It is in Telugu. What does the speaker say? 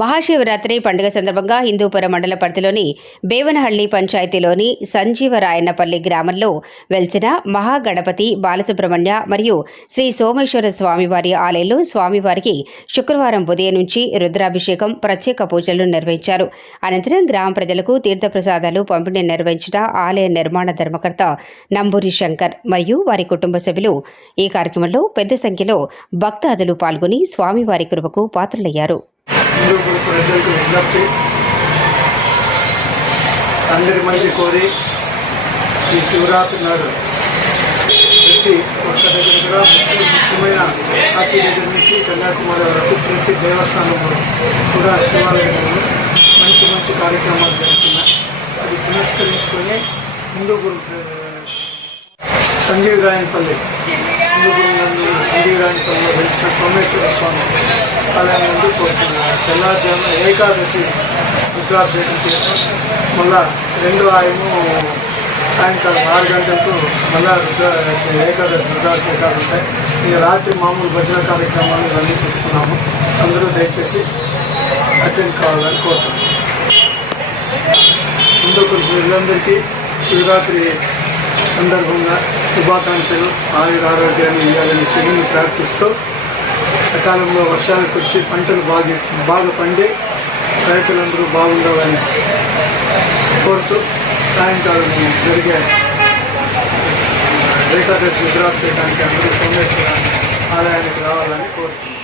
మహాశివరాత్రి పండుగ సందర్భంగా హిందూపురం మండల పరిధిలోని బేవనహళ్ళి పంచాయతీలోని సంజీవరాయన్నపల్లి గ్రామంలో వెలిసిన మహాగణపతి బాలసుబ్రహ్మణ్య మరియు శ్రీ సోమేశ్వర స్వామివారి ఆలయంలో స్వామివారికి శుక్రవారం ఉదయం నుంచి రుద్రాభిషేకం ప్రత్యేక పూజలు నిర్వహించారు. అనంతరం గ్రామ ప్రజలకు తీర్థప్రసాదాలు పంపిణీ నిర్వహించిన ఆలయ నిర్మాణ ధర్మకర్త నంబూరి శంకర్ మరియు వారి కుటుంబ సభ్యులు ఈ కార్యక్రమంలో పెద్ద సంఖ్యలో భక్తాదులు పాల్గొని స్వామివారి కృపకు పాత్రలయ్యారు. హిందూ ప్రజలకు విజ్ఞప్తి. అందరి మంచి కోరి ఈ శివరాత్రి నాడు ప్రతి ఒక్క దగ్గర కూడా ముఖ్య ముఖ్యమైన కాశీ దగ్గర నుంచి కన్యాకుమారి వరకు ప్రతి దేవస్థానంలో కూడా శివాలయంలో మంచి మంచి కార్యక్రమాలు జరుగుతున్నాయి. అది పునస్కరించుకొని హిందూ గురు సంజీవ్ రాయనపల్లి సంజీవ్ రాయనపల్లిలో వెలిసిన సోమేశ్వర స్వామి ఆలయం నుండి కోరుతున్నాను తెల్లారుజామున ఏకాదశి రుద్రాభిషేకం చేస్తాం. మళ్ళా రెండు ఆయము సాయంకాలం ఆరు గంటలకు మళ్ళా రుద్ర ఏకాదశి రుద్రాభిషేకాలు ఉంటాయి. ఇక రాత్రి మామూలు భజన కార్యక్రమాలు ఇవన్నీ చూస్తున్నాము అందరూ దయచేసి అటెండ్ కావాలని కోరుతున్నాం. ముందు వీళ్ళందరికీ శివరాత్రి సందర్భంగా శుభాకాంక్షలు ఆయుర ఆరోగ్యాన్ని ఇవ్వాలని శివుని ప్రార్థిస్తూ సకాలంలో వర్షాలు కురిసి పంటలు బాగా బాగా పండి రైతులందరూ బాగుండాలని కోరుతూ సాయంకాలం జరిగే ఏకాదశి చేయడానికి అందరూ సోమేశ్వర ఆలయానికి రావాలని కోరుతున్నాను